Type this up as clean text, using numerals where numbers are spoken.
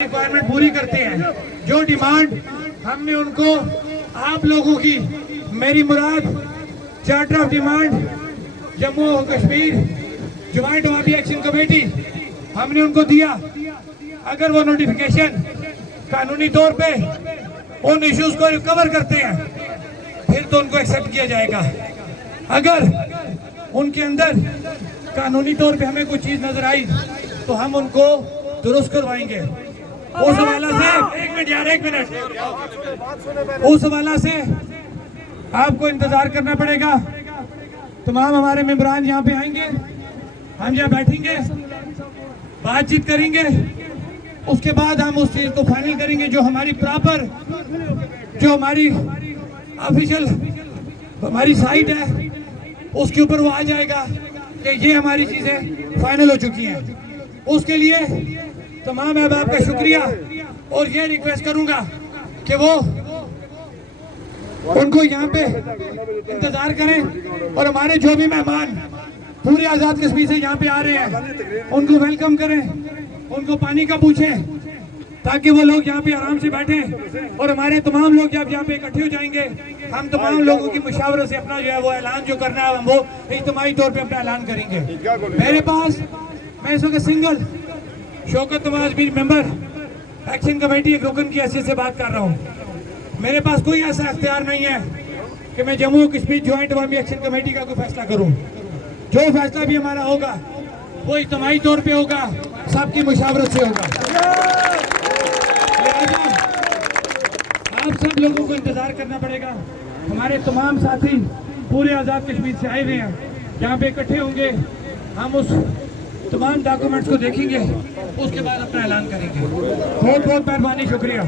Requirement पूरी करते हैं। जो डिमांड हमने उनको आप लोगों की, मेरी मुराद चार्टर ऑफ डिमांड जम्मू और कश्मीर ज्वाइंट अवामी एक्शन कमेटी, हमने उनको दिया। अगर वो नोटिफिकेशन कानूनी तौर पे उन इश्यूज को रिकवर करते हैं फिर तो उनको एक्सेप्ट किया जाएगा। अगर उनके अंदर कानूनी तौर पे हमें कोई चीज नजर आई तो हम उनको दुरुस्त करवाएंगे। उस हवाला से एक मिनट उस हवाला से आपको इंतजार करना पड़ेगा। तमाम हमारे मेंबरान यहाँ पे आएंगे, हम यहाँ बैठेंगे, बातचीत करेंगे, उसके बाद हम उस चीज को फाइनल करेंगे। जो हमारी प्रॉपर, जो हमारी ऑफिशियल हमारी साइट है उसके ऊपर वो आ जाएगा कि ये हमारी चीजें फाइनल हो चुकी हैं। उसके लिए तमाम अहबाब का शुक्रिया और ये रिक्वेस्ट करूंगा कि वो उनको यहाँ पे इंतजार करें और हमारे जो भी मेहमान पूरे आजाद कश्मीर से यहाँ पे आ रहे हैं उनको वेलकम करें, उनको पानी का पूछें ताकि वो लोग यहाँ पे आराम से बैठें। और हमारे तमाम लोग जब यहाँ पे इकट्ठे हो जाएंगे हम तमाम लोगों की मुशावरत से अपना जो है वो ऐलान जो करना है हम वो इज्तिमाई तौर पे अपना ऐलान करेंगे। मेरे पास मैं इस वक्त सिंगल शौकत नवाज भी मेंबर एक्शन कमेटी एक रुकन की हैसियत से बात कर रहा हूँ। मेरे पास कोई ऐसा इख्तियार नहीं है कि मैं जम्मू कश्मीर ज्वाइंट अवामी एक्शन कमेटी का कोई फैसला करूँ। जो फैसला भी हमारा होगा वो इज्तिमाई तौर पे होगा, सबकी मुशावरत से होगा। आप सब लोगों को इंतजार करना पड़ेगा। हमारे तमाम साथी पूरे आजाद कश्मीर से आए हुए हैं, यहाँ पे इकट्ठे होंगे, हम उस तमाम डॉक्यूमेंट्स को देखेंगे, उसके बाद अपना ऐलान करेंगे। बहुत बहुत मेहरबानी, शुक्रिया।